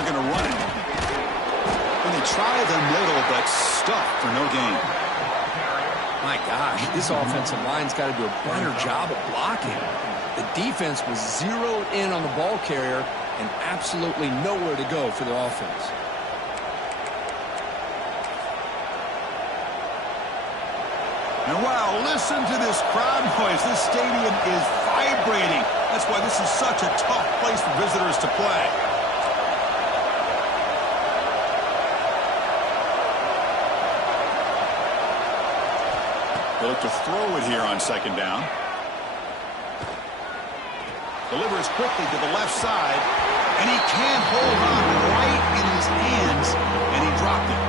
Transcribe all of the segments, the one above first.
They're going to run it. And they try the middle, but stuffed for no gain. My gosh, this offensive line's got to do a better job of blocking. The defense was zeroed in on the ball carrier and absolutely nowhere to go for the offense. And wow, listen to this crowd noise. This stadium is vibrating. That's why this is such a tough place for visitors to play. They look to throw it here on second down. Delivers quickly to the left side, and he can't hold on right in his hands, and he dropped it.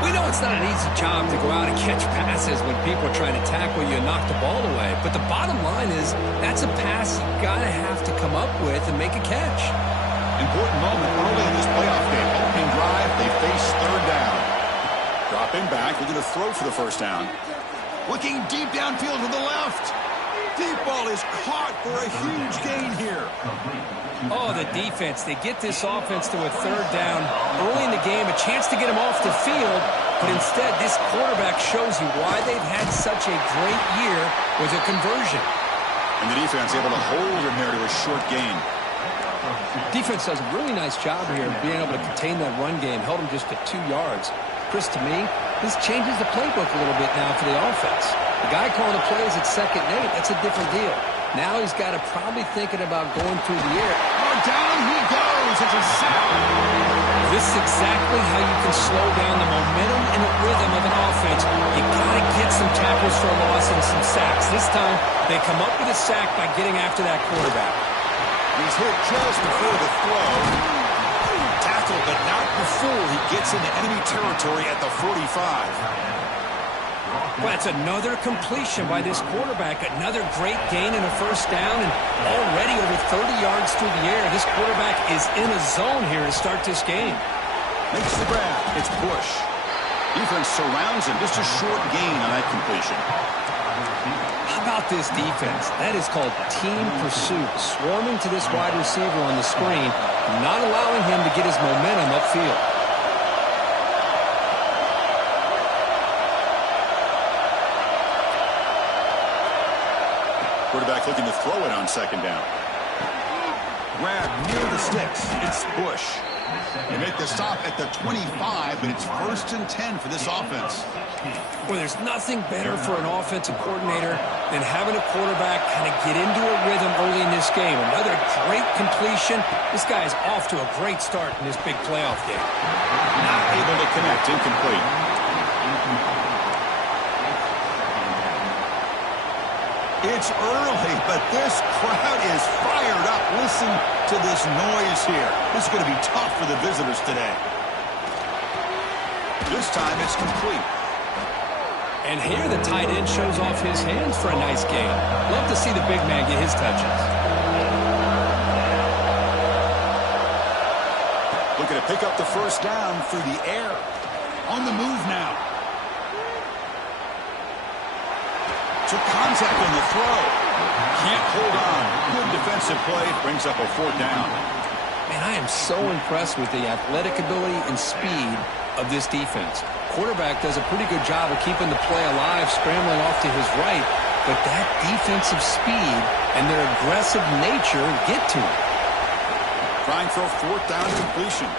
We know it's not an easy job to go out and catch passes when people are trying to tackle you and knock the ball away. But the bottom line is that's a pass you gotta have to come up with and make a catch. Important moment early in this playoff game. Opening drive, they face third down. Dropping back, they're going to throw for the first down. Looking deep downfield to the left. Deep ball is caught for a huge gain here. Oh, the defense. They get this offense to a third down early in the game, a chance to get him off the field, but instead this quarterback shows you why they've had such a great year with a conversion. And the defense able to hold him there to a short gain. Defense does a really nice job here of being able to contain that run game, held him just at 2 yards. Chris, to me, this changes the playbook a little bit now for the offense. The guy calling the plays at 2nd and 8, that's a different deal. Now he's got to probably thinking about going through the air. Oh, down he goes. It's a sack. This is exactly how you can slow down the momentum and the rhythm of an offense. You got to get some tackles for a loss and some sacks. This time, they come up with a sack by getting after that quarterback. He's hit just before the throw. Tackled, but not before he gets into enemy territory at the 45. Well, that's another completion by this quarterback. Another great gain in a first down, and already over 30 yards through the air. This quarterback is in a zone here to start this game. Makes the grab. It's Bush. Defense surrounds him. Just a short gain on that completion. How about this defense? That is called team pursuit. Swarming to this wide receiver on the screen, not allowing him to get his momentum upfield. Quarterback looking to throw it on second down. Grab near the sticks. It's Bush. They make the stop at the 25, but it's 1st and 10 for this offense. Well, there's nothing better for an offensive coordinator than having a quarterback kind of get into a rhythm early in this game. Another great completion. This guy is off to a great start in this big playoff game. Not able to connect. Incomplete. It's early, but this crowd is fired up. Listen to this noise here. This is going to be tough for the visitors today. This time it's complete. And here the tight end shows off his hands for a nice gain. Love to see the big man get his touches. Looking to pick up the first down through the air. On the move now. Took contact on the throw. Can't hold on. Good defensive play. Brings up a 4th down. Man, I am so impressed with the athletic ability and speed of this defense. Quarterback does a pretty good job of keeping the play alive, scrambling off to his right, but that defensive speed and their aggressive nature get to him. Trying for a 4th down completion.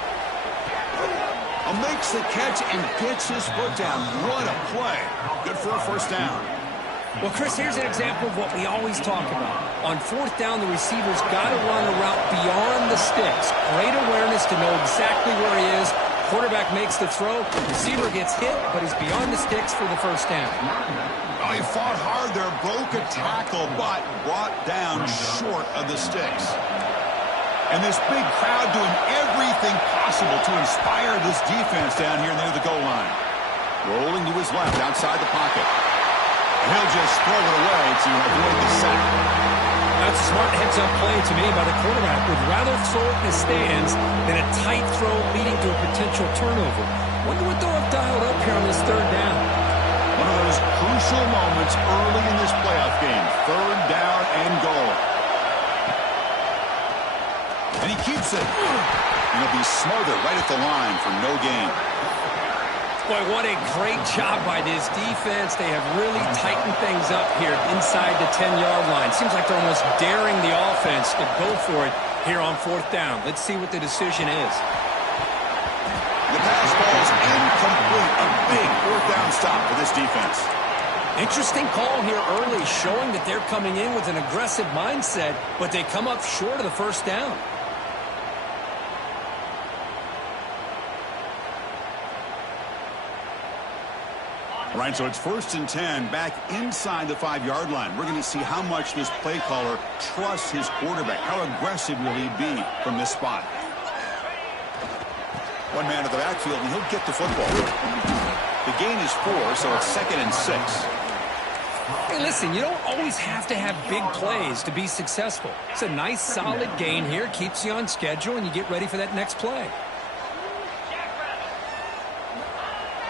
Makes the catch and gets his foot down. What a play. Good for a 1st down. Well, Chris, here's an example of what we always talk about. On 4th down, the receiver's got to run a route beyond the sticks. Great awareness to know exactly where he is. Quarterback makes the throw. Receiver gets hit, but he's beyond the sticks for the 1st down. Oh, he fought hard there. Broke a tackle, but brought down short of the sticks. And this big crowd doing everything possible to inspire this defense down here near the goal line. Rolling to his left outside the pocket. He'll just throw it away to avoid the sack. That's a smart heads-up play to me by the quarterback. Would rather throw it in the stands than a tight throw leading to a potential turnover. Wonder what they'll have dialed up here on this 3rd down. One of those crucial moments early in this playoff game. 3rd down and goal. And he keeps it. And he'll be smothered right at the line for no gain. Boy, what a great job by this defense. They have really tightened things up here inside the 10-yard line. Seems like they're almost daring the offense to go for it here on 4th down. Let's see what the decision is. The pass ball is incomplete. A big 4th down stop for this defense. Interesting call here early, showing that they're coming in with an aggressive mindset, but they come up short of the 1st down. All right, so it's 1st and 10 back inside the 5-yard line. We're going to see how much this play caller trusts his quarterback. How aggressive will he be from this spot? One man to the backfield, and he'll get the football. The gain is 4, so it's 2nd and 6. Hey, listen, you don't always have to have big plays to be successful. It's a nice, solid gain here, keeps you on schedule, and you get ready for that next play.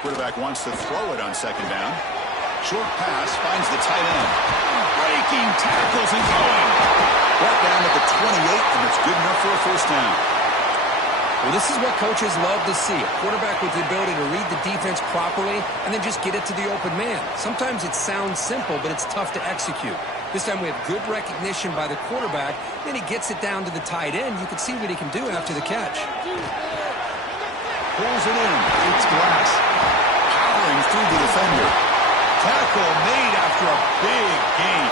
Quarterback wants to throw it on 2nd down. Short pass finds the tight end. Breaking tackles and going. Brought down at the 28, and it's good enough for a 1st down. Well, this is what coaches love to see. A quarterback with the ability to read the defense properly and then just get it to the open man. Sometimes it sounds simple, but it's tough to execute. This time we have good recognition by the quarterback. Then he gets it down to the tight end. You can see what he can do after the catch. Pulls it in. It's Glass. Powering through the defender. Tackle made after a big gain.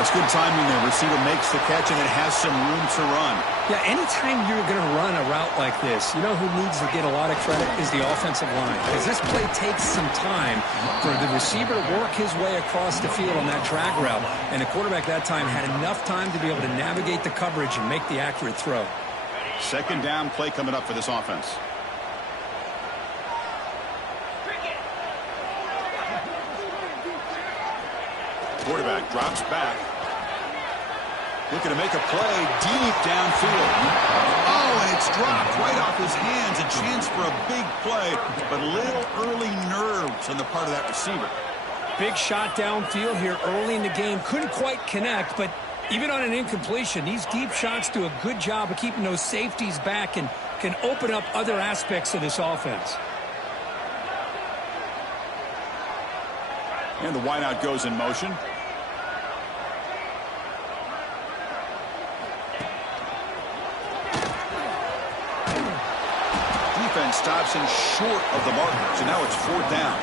That's good timing there. Receiver makes the catch and it has some room to run. Yeah, anytime you're going to run a route like this, you know who needs to get a lot of credit is the offensive line. Because this play takes some time for the receiver to work his way across the field on that drag route. And the quarterback that time had enough time to be able to navigate the coverage and make the accurate throw. 2nd down play coming up for this offense. Quarterback drops back. Looking to make a play deep downfield. Oh, and it's dropped right off his hands. A chance for a big play, but little early nerves on the part of that receiver. Big shot downfield here early in the game. Couldn't quite connect, but even on an incompletion, these deep shots do a good job of keeping those safeties back and can open up other aspects of this offense. And the wideout goes in motion. Defense stops him short of the marker, so now it's 4th down.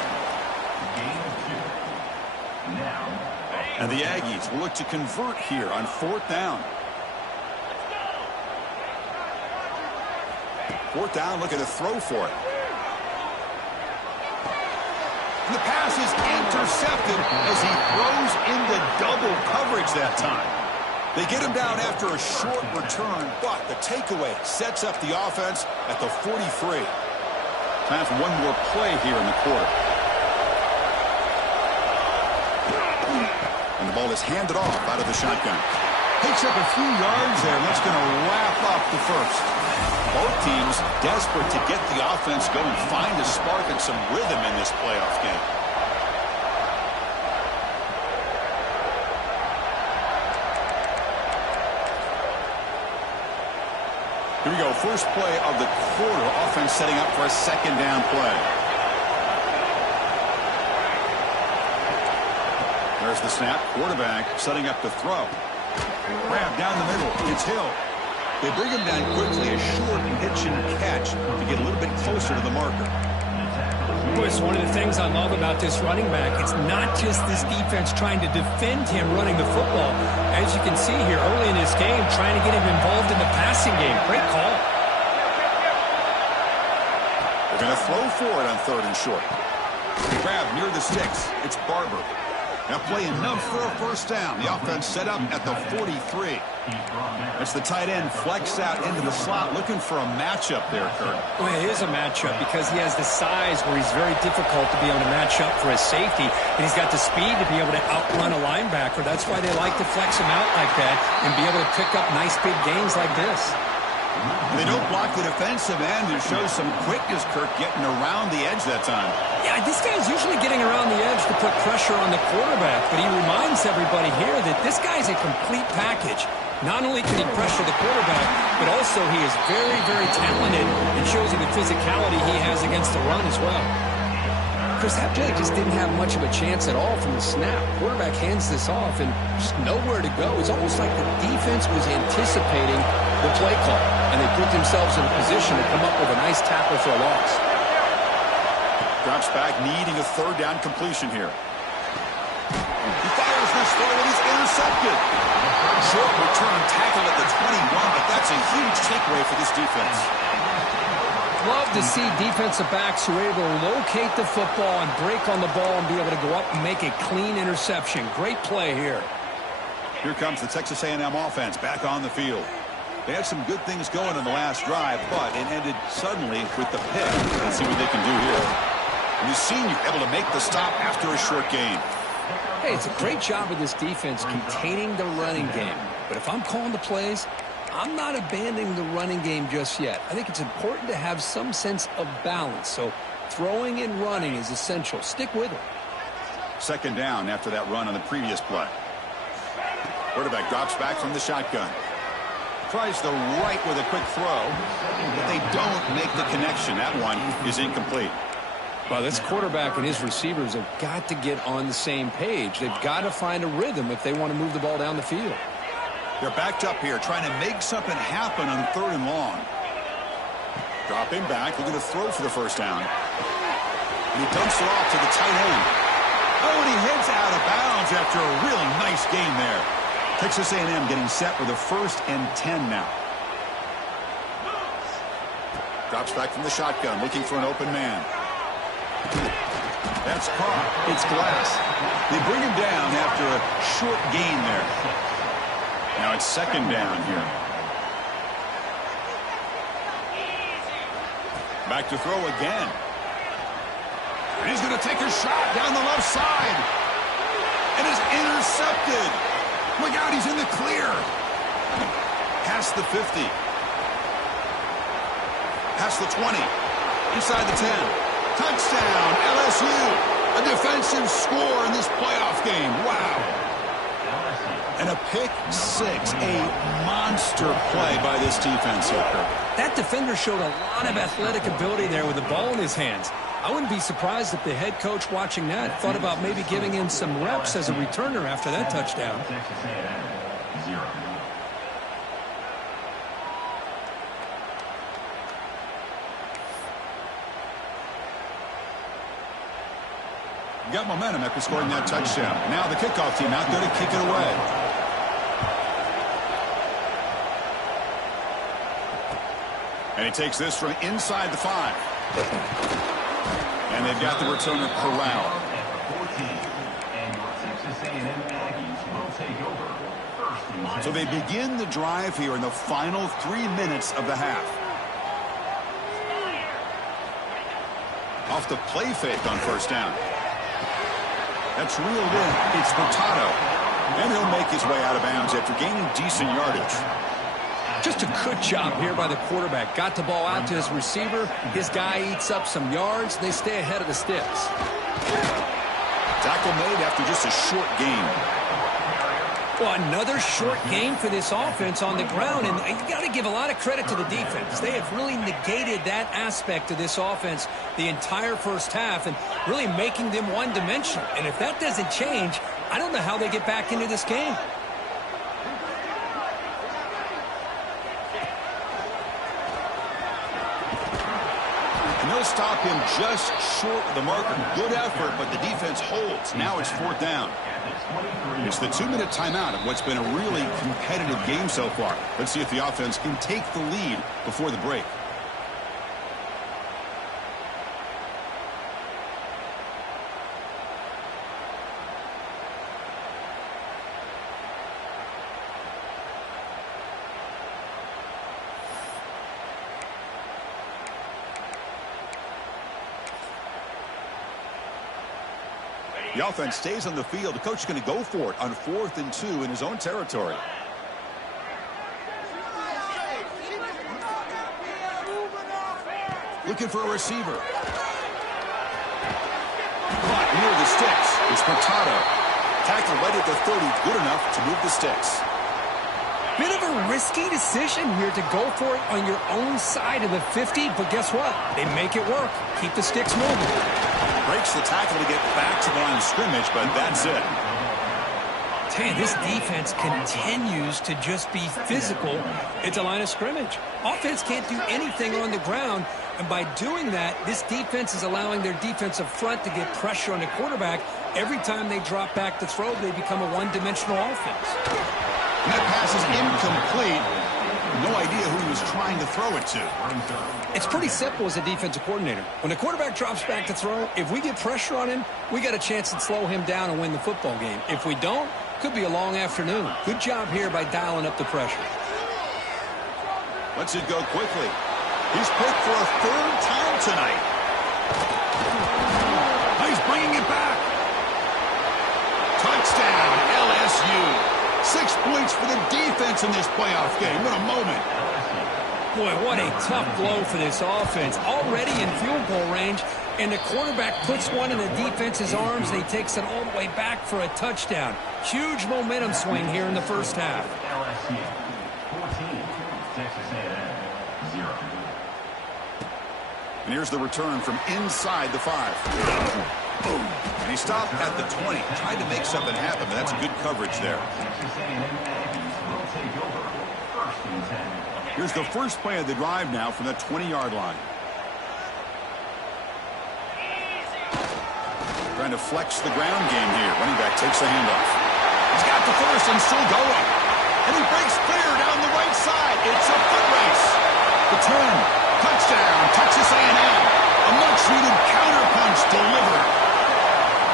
And the Aggies will look to convert here on 4th down. 4th down, looking to throw for it. And the pass is intercepted as he throws into double coverage that time. They get him down after a short return, but the takeaway sets up the offense at the 43. Time for one more play here in the quarter. And the ball is handed off out of the shotgun. Picks up a few yards there, and that's going to wrap up the 1st. Both teams desperate to get the offense going, find a spark and some rhythm in this playoff game. Here we go, first play of the quarter. Offense setting up for a 2nd down play. There's the snap. Quarterback setting up to throw. Grab down the middle. It's Hill. They bring him down quickly, a short pitch and catch to get a little bit closer to the marker. It's one of the things I love about this running back. It's not just this defense trying to defend him running the football. As you can see here early in this game, trying to get him involved in the passing game. Great call. They're going to throw for it on 3rd and short. Grab near the sticks. It's Barber. Now play enough for a 1st down. The offense set up at the 43. It's the tight end flexed out into the slot, looking for a matchup there, Kurt. Well, it is a matchup because he has the size where he's very difficult to be able to match up for his safety, and he's got the speed to be able to outrun a linebacker. That's why they like to flex him out like that and be able to pick up nice big gains like this. They don't block the defensive end. It shows some quickness, Kirk, getting around the edge that time. Yeah, this guy's usually getting around the edge to put pressure on the quarterback, but he reminds everybody here that this guy's a complete package. Not only can he pressure the quarterback, but also he is very, very talented and shows you the physicality he has against the run as well. Chris, that play just didn't have much of a chance at all from the snap. Quarterback hands this off and just nowhere to go. It's almost like the defense was anticipating the play call, and they put themselves in a position to come up with a nice tackle for a loss. Drops back, needing a third down completion here. He fires this throw, and he's intercepted. Short return tackle at the 21, but that's a huge takeaway for this defense. Love to see defensive backs who are able to locate the football and break on the ball and be able to go up and make a clean interception. Great play here. Here comes the Texas A&M offense back on the field. They had some good things going in the last drive, but it ended suddenly with the pick. Let's see what they can do here. And the senior able to make the stop after a short gain. Hey, it's a great job of this defense containing the running game. But if I'm calling the plays, I'm not abandoning the running game just yet. I think it's important to have some sense of balance. So throwing and running is essential. Stick with it. Second down after that run on the previous play. Quarterback drops back from the shotgun. Tries the right with a quick throw, but they don't make the connection. That one is incomplete. Well, this quarterback and his receivers have got to get on the same page. They've got to find a rhythm if they want to move the ball down the field. They're backed up here, trying to make something happen on third and long. Dropping back, looking to throw for the first down. And he dumps it off to the tight end. Oh, and he heads out of bounds after a really nice game there. Texas A&M getting set with a 1st and 10 now. Drops back from the shotgun, looking for an open man. That's caught. It's Glass. They bring him down after a short gain there. Now it's second down here. Back to throw again. And he's going to take a shot down the left side. And is intercepted. Look out, he's in the clear. Past the 50. Past the 20. Inside the 10. Touchdown, LSU. A defensive score in this playoff game. Wow. And a pick six. A monster play by this defense here. That defender showed a lot of athletic ability there with the ball in his hands. I wouldn't be surprised if the head coach watching that thought about maybe giving him some reps as a returner after that touchdown. Got momentum after scoring that touchdown. Now the kickoff team out there to kick it away. And he takes this from inside the 5. And they've got the returner corralled. So they begin the drive here in the final 3 minutes of the half. Off the play fake on first down. That's reeled in. It's Hurtado. And he'll make his way out of bounds after gaining decent yardage. Just a good job here by the quarterback. Got the ball out to his receiver. His guy eats up some yards. They stay ahead of the sticks. Tackle made after just a short gain. Well, another short game for this offense on the ground, and you got to give a lot of credit to the defense. They have really negated that aspect of this offense the entire first half and really making them one-dimensional. And if that doesn't change, I don't know how they get back into this game. And they'll stop him just short of the marker. Good effort, but the defense holds. Now it's 4th down. It's the 2-minute timeout of what's been a really competitive game so far. Let's see if the offense can take the lead before the break. The offense stays on the field. The coach is going to go for it on 4th and 2 in his own territory. Looking for a receiver. Caught near the sticks. It's Hurtado. Tackle right at the 30. Good enough to move the sticks. Bit of a risky decision here to go for it on your own side of the 50, but guess what? They make it work. Keep the sticks moving. Breaks the tackle to get back to the line of scrimmage, but that's it. Tell you, this defense continues to just be physical at the line of scrimmage. Offense can't do anything on the ground, and by doing that, this defense is allowing their defensive front to get pressure on the quarterback. Every time they drop back to throw, they become a one-dimensional offense. And that pass is incomplete. No idea who he was trying to throw it to. It's pretty simple as a defensive coordinator. When the quarterback drops back to throw, if we get pressure on him, we got a chance to slow him down and win the football game. If we don't, could be a long afternoon. Good job here by dialing up the pressure. Lets it go quickly. He's picked for a third time tonight. He's bringing it back. Touchdown, LSU. 6 points for the defense in this playoff game. What a moment. Boy, what a tough blow for this offense. Already in field goal range, and the quarterback puts one in the defense's arms, and he takes it all the way back for a touchdown. Huge momentum swing here in the first half. LSU 14, Texas A&M 0. And here's the return from inside the 5. Boom. And he stopped at the 20. Tried to make something happen, but that's good coverage there. Here's the first play of the drive now from the 20-yard line. Trying to flex the ground game here. Running back takes the handoff. He's got the first and still going. And he breaks clear down the right side. It's a foot race. The 10. Touchdown, Texas A&M. A much-needed counterpunch delivered.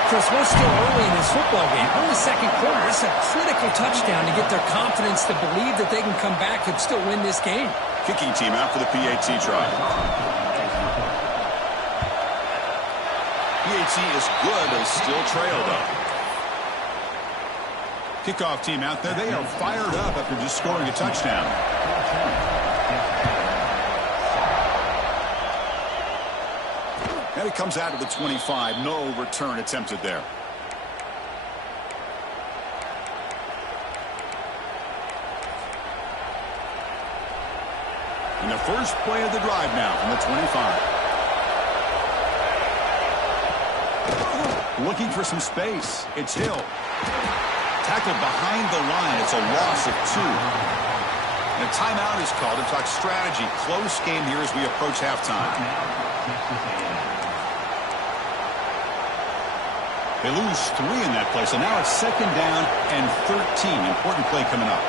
Chris, we're still early in this football game. Only second quarter. It's a critical touchdown to get their confidence to believe that they can come back and still win this game. Kicking team out for the PAT try. PAT is good, but still trail, though. Kickoff team out there. They are fired up after just scoring a touchdown. And it comes out of the 25. No return attempted there. And the first play of the drive now from the 25. Looking for some space. It's Hill. Tackled behind the line. It's a loss of 2. And a timeout is called to talk strategy. Close game here as we approach halftime. They lose 3 in that play, so now it's second down and 13. Important play coming up.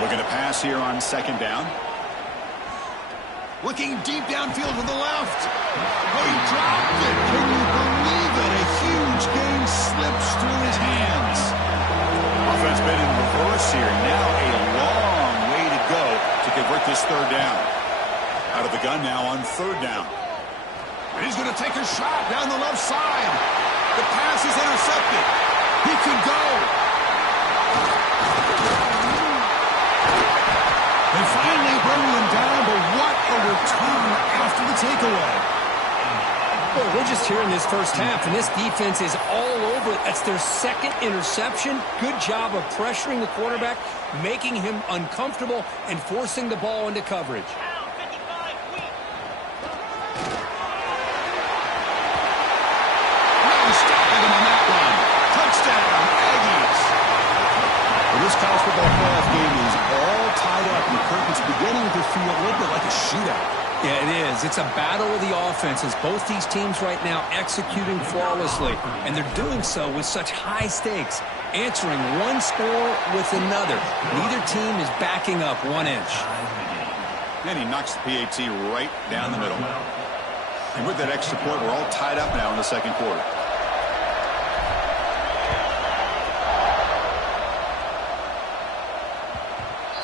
Looking to pass here on second down. Looking deep downfield to the left. Oh, he dropped it. Can you believe it? A huge gain slips through his hands. Offense been in reverse here. Now a long way to go to convert this third down. Out of the gun now on third down. And he's going to take a shot down the left side. The pass is intercepted. He could go. They finally bring him down, but what a return after the takeaway. Boy, we're just here in this first half, and this defense is all over it. That's their second interception. Good job of pressuring the quarterback, making him uncomfortable, and forcing the ball into coverage. This college football playoff game is all tied up, and the curtain's beginning to feel a little bit like a shootout. Yeah, it is. It's a battle of the offenses. Both these teams right now executing flawlessly, and they're doing so with such high stakes, answering one score with another. Neither team is backing up 1 inch. And he knocks the PAT right down the middle. And with that extra point, we're all tied up now in the second quarter.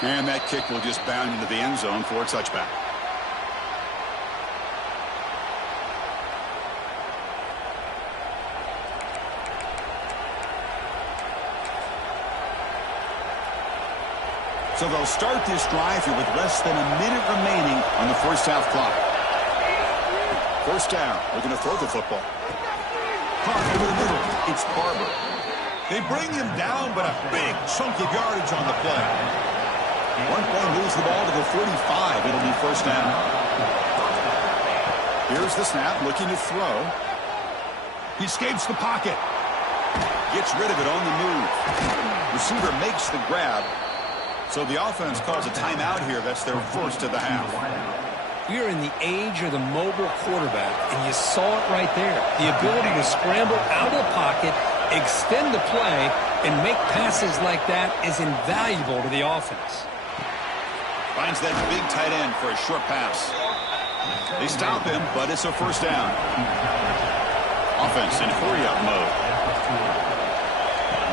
And that kick will just bound into the end zone for a touchback. So they'll start this drive here with less than a minute remaining on the first half clock. First down. They're going to throw the football. Caught over the middle. It's Barber. They bring him down, but a big chunk of yardage on the play. 1 point moves the ball to the 45. It'll be first down. Here's the snap, looking to throw. He escapes the pocket. Gets rid of it on the move. Receiver makes the grab. So the offense calls a timeout here. That's their first of the half. We are in the age of the mobile quarterback, and you saw it right there. The ability to scramble out of the pocket, extend the play, and make passes like that is invaluable to the offense. Finds that big tight end for a short pass. They stop him, but it's a first down. Offense in hurry-up mode.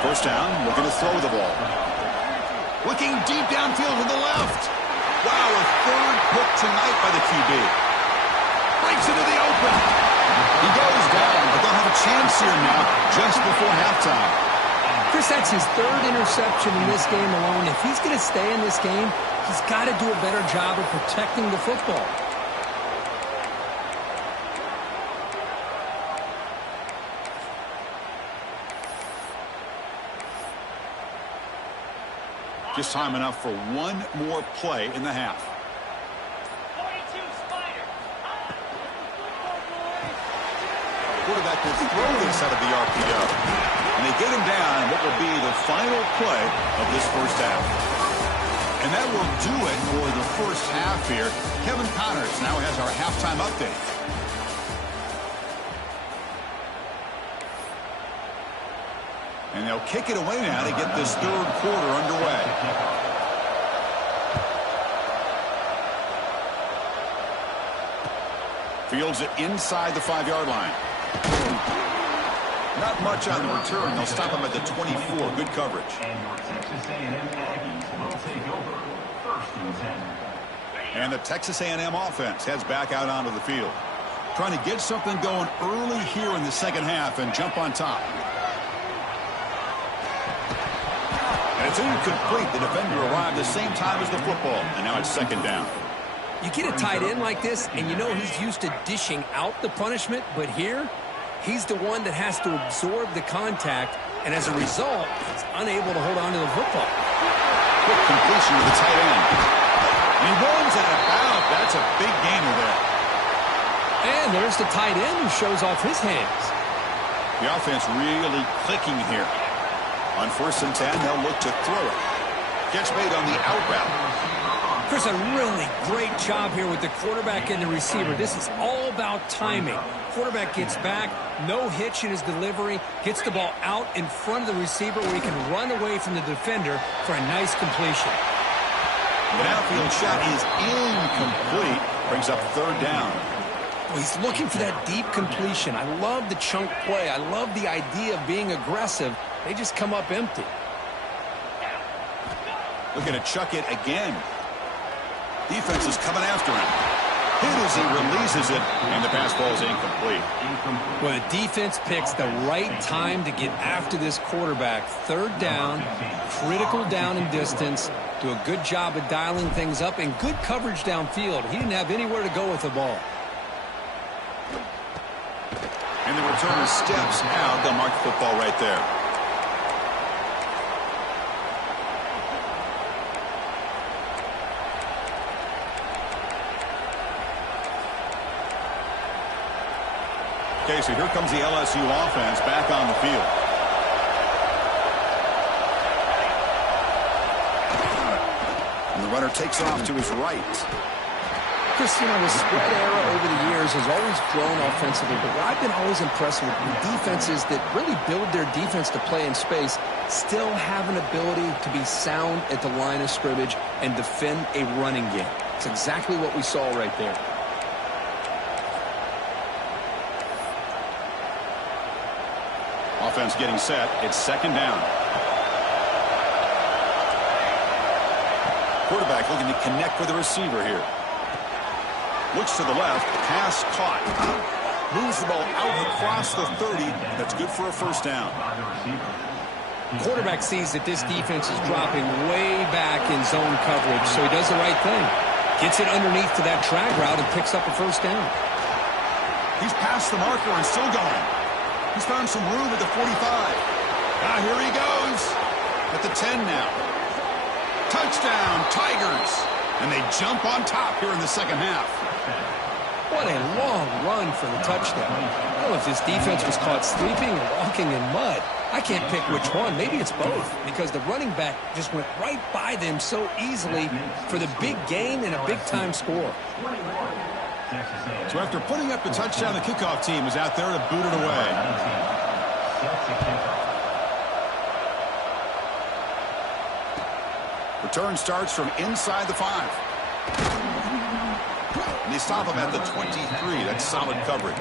First down, looking to throw the ball. Looking deep downfield to the left. Wow, a third pick tonight by the QB. Breaks into the open. He goes down, but they'll have a chance here now just before halftime. Chris, that's his third interception in this game alone. If he's going to stay in this game, he's got to do a better job of protecting the football. Just time enough for one more play in the half. Quarterback will throw this out of the RPO. And they get him down in what will be the final play of this first half. And that will do it for the first half here. Kevin Connors now has our halftime update. And they'll kick it away now to get this third quarter underway. Fields it inside the 5-yard line. Not much on the return. They'll stop him at the 24. Good coverage. And your Texas A&M Aggies will take over first and 10. And the Texas A&M offense heads back out onto the field. Trying to get something going early here in the second half and jump on top. And it's incomplete. The defender arrived the same time as the football. And now it's second down. You get a tight end like this, and you know he's used to dishing out the punishment, but here, he's the one that has to absorb the contact, and as a result, he's unable to hold on to the football. Quick completion to the tight end. And he runs out of bounds. That's a big gainer there. And there's the tight end who shows off his hands. The offense really clicking here. On first and 10, they'll look to throw it. Catch made on the out route. Chris, a really great job here with the quarterback and the receiver. This is all about timing. Quarterback gets back, no hitch in his delivery, gets the ball out in front of the receiver where he can run away from the defender for a nice completion. The downfield shot is incomplete. Brings up third down. Well, he's looking for that deep completion. I love the chunk play. I love the idea of being aggressive. They just come up empty. Looking to chuck it again. Defense is coming after him. Hit as he releases it, and the pass ball is incomplete. Well, the defense picks the right time to get after this quarterback. Third down, critical down and distance. Do a good job of dialing things up, and good coverage downfield. He didn't have anywhere to go with the ball. And the returner steps out. They'll mark the football right there. Okay, so here comes the LSU offense back on the field. And the runner takes off to his right. Chris, you know, the spread era over the years has always grown offensively, but what I've been always impressed with defenses that really build their defense to play in space still have an ability to be sound at the line of scrimmage and defend a running game. It's exactly what we saw right there. Offense getting set. It's second down. Quarterback looking to connect with the receiver here. Looks to the left. Pass caught. Moves the ball out across the 30. That's good for a first down. Quarterback sees that this defense is dropping way back in zone coverage, so he does the right thing. Gets it underneath to that drag route and picks up a first down. He's past the marker and still going. He's found some room at the 45. Ah, here he goes. At the 10 now. Touchdown, Tigers. And they jump on top here in the second half. What a long run for the touchdown. I don't know if this defense was caught sleeping or walking in mud. I can't pick which one. Maybe it's both, because the running back just went right by them so easily for the big gain and a big-time score. So after putting up the touchdown, the kickoff team is out there to boot it away. Return starts from inside the 5. And they stop him at the 23. That's solid coverage.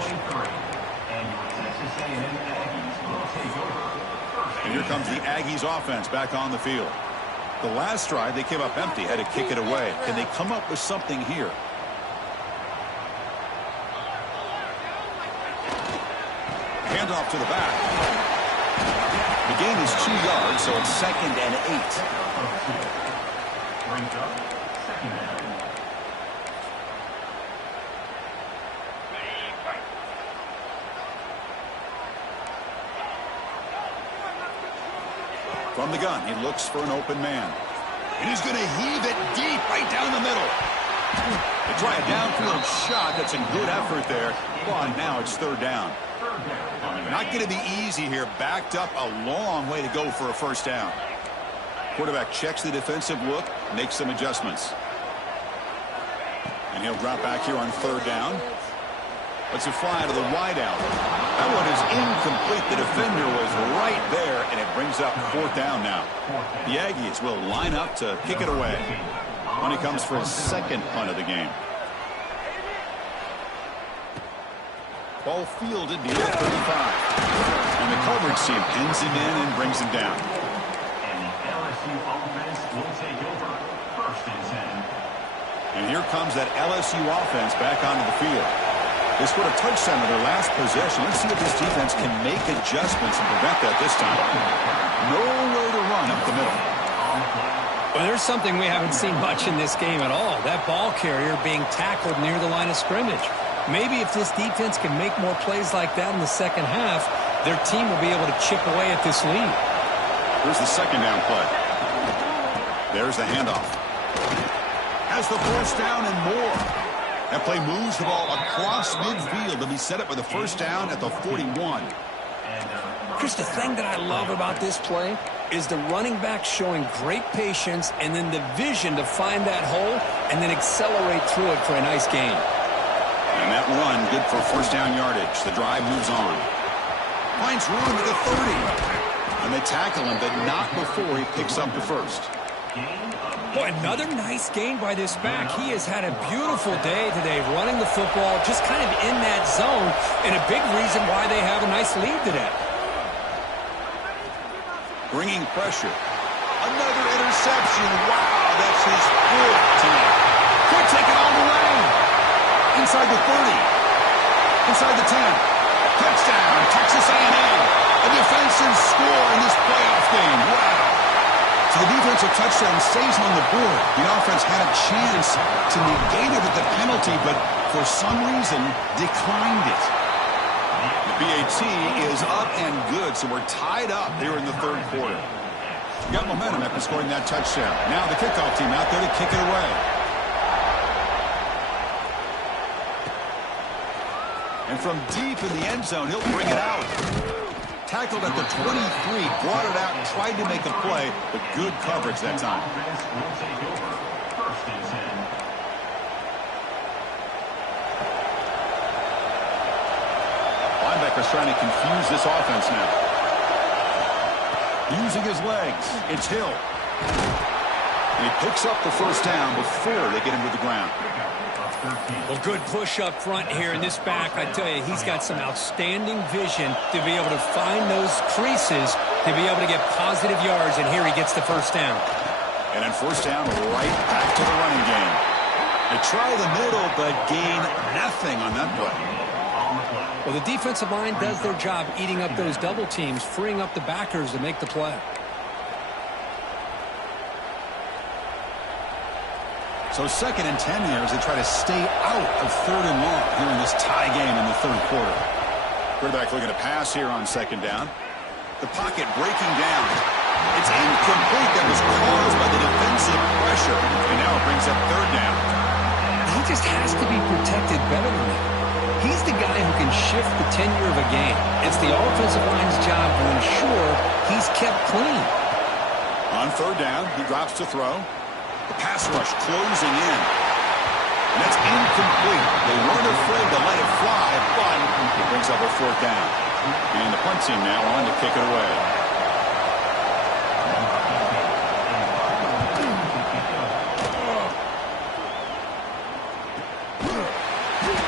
And here comes the Aggies offense back on the field. The last drive, they came up empty, had to kick it away. Can they come up with something here? Handoff to the back. The gain is 2 yards, so it's 2nd and 8. From the gun, he looks for an open man. And he's going to heave it deep right down the middle. They try a downfield shot. That's a good effort there. But now it's 3rd down. Not going to be easy here. Backed up a long way to go for a 1st down. Quarterback checks the defensive look, makes some adjustments. And he'll drop back here on 3rd down. Let's it fly to the wideout. That one is incomplete. The defender was right there, and it brings up 4th down now. The Aggies will line up to kick it away when he comes for his 2nd punt of the game. Ball fielded near the 35. And the coverage team pins him in and brings him down. And the LSU offense will take over 1st and 10. And here comes that LSU offense back onto the field. They scored a touchdown in their last possession. Let's see if this defense can make adjustments and prevent that this time. Nowhere to run up the middle. Well, there's something we haven't seen much in this game at all. That ball carrier being tackled near the line of scrimmage. Maybe if this defense can make more plays like that in the second half, their team will be able to chip away at this lead. Here's the 2nd down play. There's the handoff. Has the 1st down and more. That play moves the ball across midfield to be set up with a 1st down at the 41. Chris, the thing that I love about this play is the running back showing great patience and then the vision to find that hole and then accelerate through it for a nice gain. And that run, good for 1st down yardage. The drive moves on. Finds room at the 30. And they tackle him, but not before he picks up the 1st. Boy, another nice gain by this back. He has had a beautiful day today running the football, just kind of in that zone, and a big reason why they have a nice lead today. Bringing pressure. Another interception. Wow, that's his 4th tonight. Could take it all the way. Inside the 30. Inside the 10. Touchdown, Texas A&M. A defensive score in this playoff game. Wow. So the defensive touchdown stays on the board. The offense had a chance to negate it with the penalty, but for some reason declined it. The BAT is up and good, so we're tied up here in the 3rd quarter. We got momentum after scoring that touchdown. Now the kickoff team out there to kick it away. And from deep in the end zone, he'll bring it out. Tackled at the 23, brought it out, and tried to make a play, but good coverage that time. Linebacker's trying to confuse this offense now. Using his legs, it's Hill. And he picks up the 1st down before they get him to the ground. Well, good push up front here in this back. I tell you, he's got some outstanding vision to be able to find those creases, to be able to get positive yards, and here he gets the 1st down. And then 1st down, right back to the running game. They try the middle, but gain nothing on that play. Well, the defensive line does their job eating up those double teams, freeing up the backers to make the play. So 2nd and 10 here as they try to stay out of 3rd and long here in this tie game in the 3rd quarter. Quarterback looking to pass here on 2nd down. The pocket breaking down. It's incomplete. That was caused by the defensive pressure. And now it brings up third down. He just has to be protected better than that. He's the guy who can shift the tenure of a game. It's the offensive line's job to ensure he's kept clean. On third down, he drops to throw. The pass rush closing in. And that's incomplete. They weren't afraid to let it fly, but it brings up a fourth down. And the punt team now on to kick it away.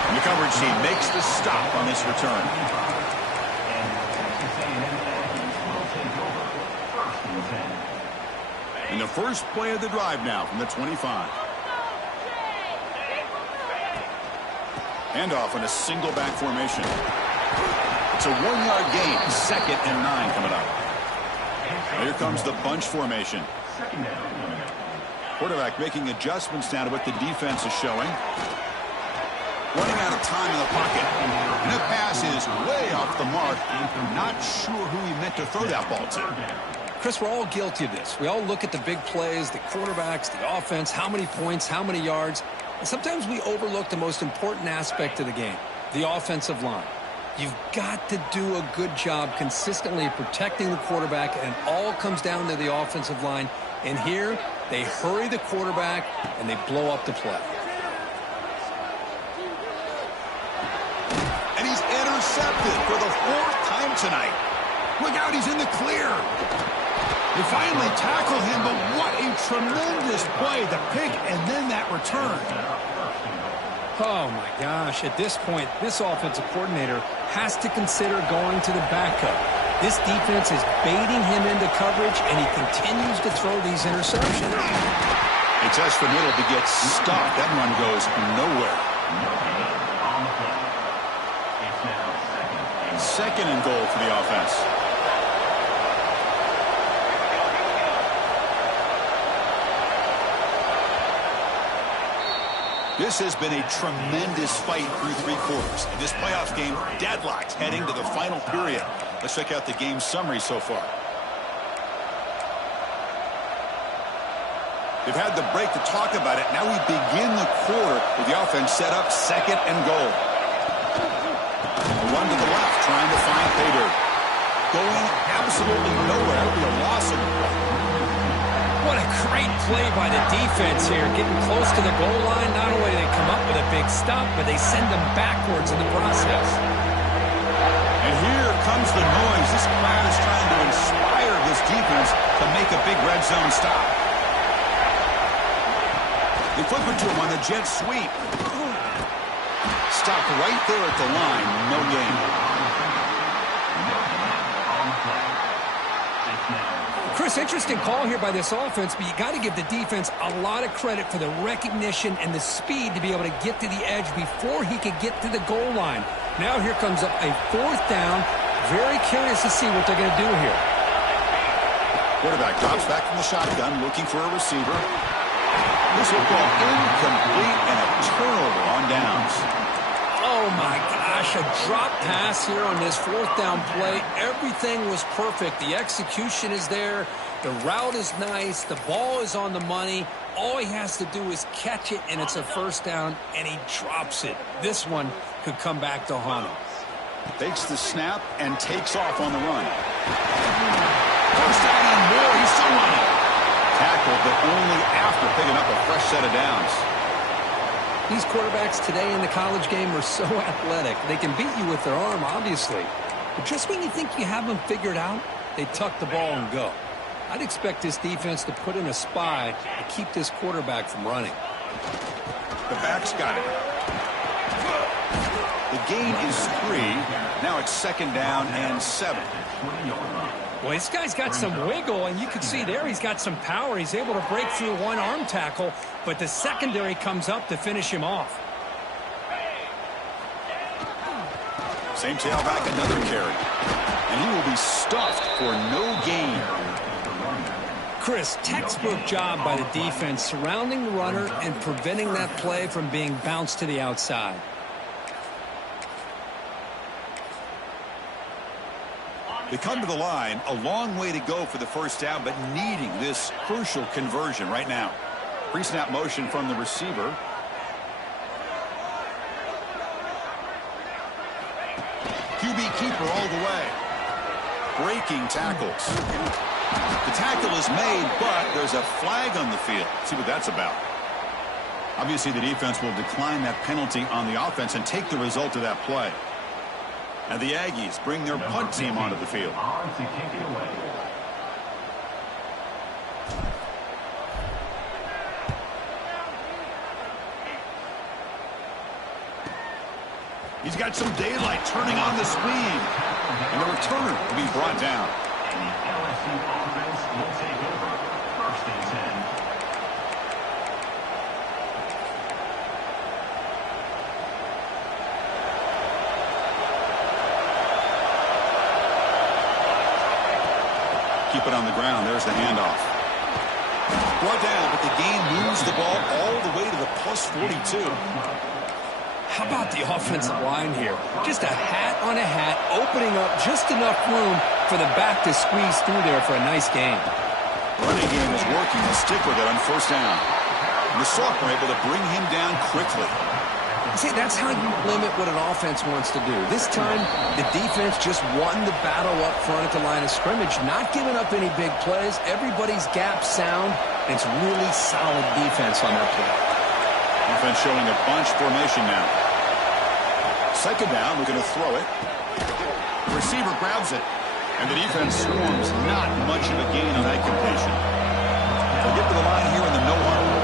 And the coverage team makes the stop on this return. And the first play of the drive now from the 25. Handoff in a single back formation. It's a 1-yard gain. 2nd and 9 coming up. Here comes the bunch formation. Quarterback making adjustments now to what the defense is showing. Running out of time in the pocket. And that pass is way off the mark. Not sure who he meant to throw that ball to. Chris, we're all guilty of this. We all look at the big plays, the quarterbacks, the offense, how many points, how many yards. And sometimes we overlook the most important aspect of the game, the offensive line. You've got to do a good job consistently protecting the quarterback, and it all comes down to the offensive line. And here, they hurry the quarterback, and they blow up the play. And he's intercepted for the 4th time tonight. Look out, he's in the clear. They finally tackle him, but what a tremendous play. The pick and then that return. Oh, my gosh. At this point, this offensive coordinator has to consider going to the backup. This defense is baiting him into coverage, and he continues to throw these interceptions. They test the middle to get stopped. That run goes nowhere. 2nd and goal for the offense. This has been a tremendous fight through 3 quarters. In this playoff game, deadlocked heading to the final period. Let's check out the game summary so far. They've had the break to talk about it. Now we begin the quarter with the offense set up 2nd and goal. A run to the left, trying to find pay dirt. Going absolutely nowhere. That would be a loss of the play. What a great play by the defense here. Getting close to the goal line, not only do they come up with a big stop, but they send them backwards in the process. And here comes the noise. This crowd is trying to inspire this defense to make a big red zone stop. They flip it to him on the jet sweep. Stopped right there at the line. No gain. Chris, interesting call here by this offense, but you got to give the defense a lot of credit for the recognition and the speed to be able to get to the edge before he could get to the goal line. Now here comes up a 4th down. Very curious to see what they're going to do here. Quarterback drops back from the shotgun, looking for a receiver. This will ball incomplete and a turnover on downs. Oh, my gosh, a drop pass here on this 4th down play. Everything was perfect. The execution is there. The route is nice. The ball is on the money. All he has to do is catch it, and it's a 1st down, and he drops it. This one could come back to haunt him. Takes the snap and takes off on the run. 1st down and more. He's still running. Tackled, but only after picking up a fresh set of downs. These quarterbacks today in the college game are so athletic. They can beat you with their arm, obviously. But just when you think you have them figured out, they tuck the ball and go. I'd expect this defense to put in a spy to keep this quarterback from running. The back's got it. The gain is 3. Now it's 2nd down and 7. Well, this guy's got some wiggle, and you can see there he's got some power. He's able to break through one arm tackle, but the secondary comes up to finish him off. Same tailback, another carry. And he will be stuffed for no gain. Chris, textbook job by the defense surrounding the runner and preventing that play from being bounced to the outside. They come to the line, a long way to go for the first down, but needing this crucial conversion right now. Pre-snap motion from the receiver. QB keeper all the way. Breaking tackles. The tackle is made, but there's a flag on the field. Let's see what that's about. Obviously, the defense will decline that penalty on the offense and take the result of that play. And the Aggies bring their punt team onto the field. On to kick it away. He's got some daylight turning on the speed. And the returner will be brought down. And the LSU offense will take over. 1st and 10. Keep it on the ground. There's the handoff. Brought down, but the game moves the ball all the way to the plus 42. How about the offensive line here? Just a hat on a hat, opening up just enough room for the back to squeeze through there for a nice game. Running game is working. They stick with it on first down. And the Sock were able to bring him down quickly. See, that's how you limit what an offense wants to do. This time, the defense just won the battle up front at the line of scrimmage, not giving up any big plays. Everybody's gap sound, and it's really solid defense on that play. Offense showing a bunch formation now. Second down, we're going to throw it. The receiver grabs it, and the defense swarms. Not much of a gain on that completion. They'll get to the line here in the no huddle.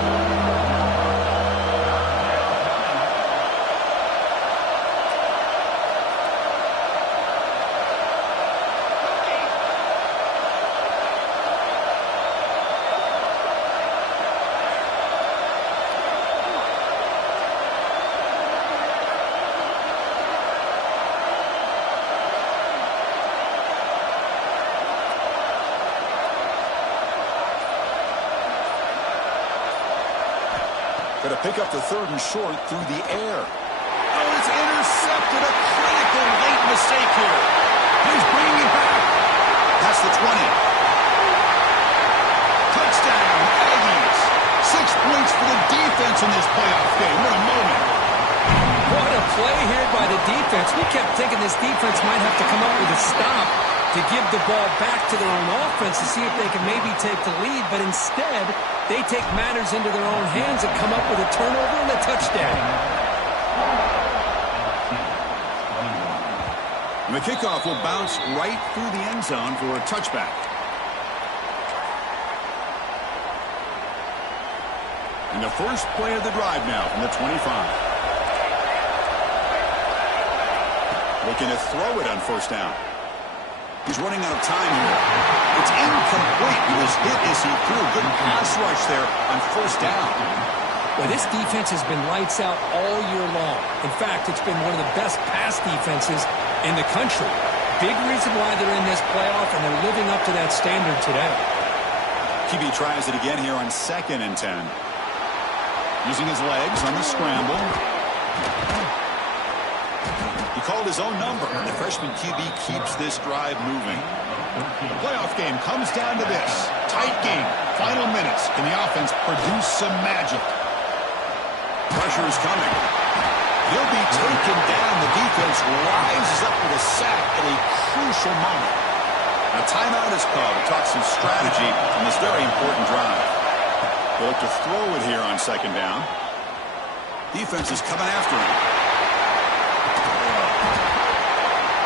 Going to pick up the 3rd and short through the air. Oh, it's intercepted. A critical late mistake here. He's bringing it back. That's the 20. Touchdown, Aggies. 6 points for the defense in this playoff game. What a moment. What a play here by the defense. We kept thinking this defense might have to come up with a stop to give the ball back to their own offense to see if they can maybe take the lead, but instead they take matters into their own hands and come up with a turnover and a touchdown. And the kickoff will bounce right through the end zone for a touchback. And the first play of the drive now from the 25. Looking to throw it on first down. He's running out of time here. It's incomplete. He was hit as he threw. Good pass rush there on first down. Well, this defense has been lights out all year long. In fact, it's been one of the best pass defenses in the country. Big reason why they're in this playoff, and they're living up to that standard today. QB tries it again here on 2nd and 10. Using his legs on the scramble. He called his own number, and the freshman QB keeps this drive moving. The playoff game comes down to this. Tight game. Final minutes. Can the offense produce some magic? Pressure is coming. He'll be taken down. The defense rises up with a sack at a crucial moment. A timeout is called to talk some strategy on this very important drive. They'll look to throw it here on 2nd down. Defense is coming after him.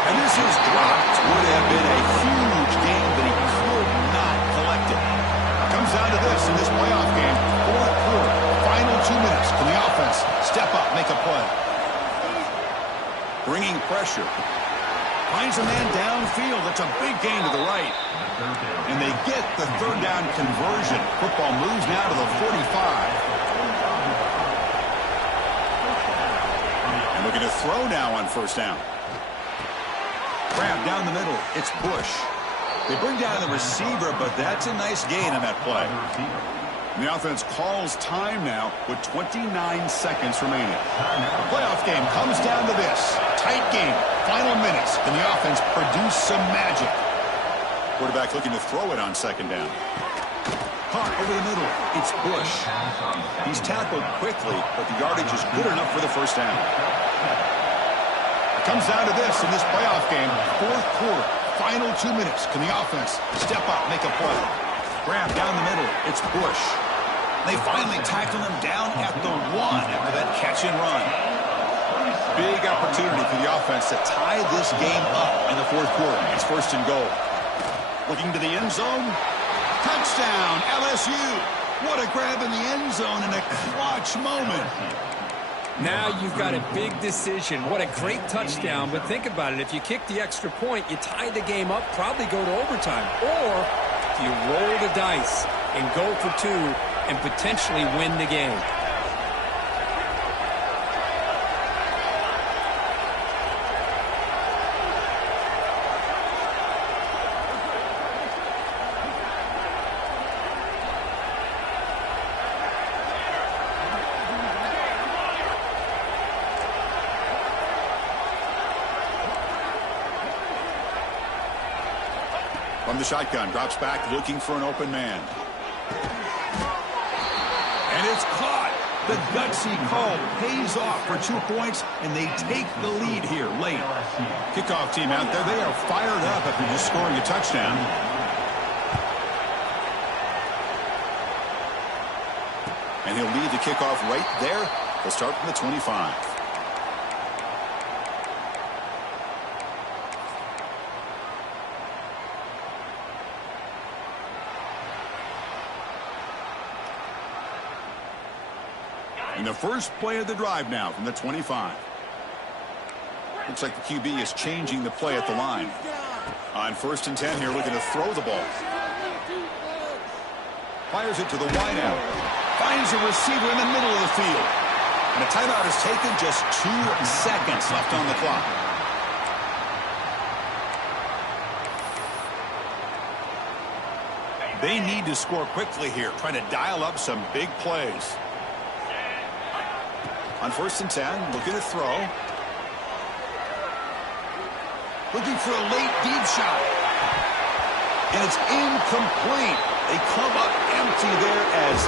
And this is dropped. Would have been a huge game, but he could not collect it. Comes down to this in this playoff game. 4th quarter, final 2 minutes. Can the offense step up, make a play? Bringing pressure. Finds a man downfield. That's a big gain to the right. And they get the 3rd down conversion. Football moves now to the 45. And looking to throw now on first down. Grab down the middle. It's Bush. They bring down the receiver, but that's a nice gain on that play. And the offense calls time now with 29 seconds remaining. The playoff game comes down to this. Tight game. Final minutes. Can the offense produce some magic? Quarterback looking to throw it on second down. Caught over the middle. It's Bush. He's tackled quickly, but the yardage is good enough for the first down. It comes down to this in this playoff game. Fourth quarter, final 2 minutes. Can the offense step up, make a play? Grab down the middle. It's Bush. They finally tackle him down at the 1 after that catch and run. Big opportunity for the offense to tie this game up in the fourth quarter. It's first and goal. Looking to the end zone. Touchdown, LSU. What a grab in the end zone in a clutch moment. Now you've got a big decision. What a great touchdown. But think about it. If you kick the extra point, you tie the game up, probably go to overtime. Or you roll the dice and go for 2 and potentially win the game. From the shotgun, drops back, looking for an open man. And it's caught. The gutsy call pays off for 2 points, and they take the lead here late. Kickoff team out there, they are fired up after just scoring a touchdown. And he'll lead the kickoff right there. They'll start from the 25. And the first play of the drive now from the 25. Looks like the QB is changing the play at the line. On first and 10 here, looking to throw the ball. Fires it to the wideout. Finds a receiver in the middle of the field. And a timeout is taken, just 2 seconds left on the clock. They need to score quickly here, trying to dial up some big plays. On first and 10, looking to throw. Looking for a late deep shot. And it's incomplete. They come up empty there as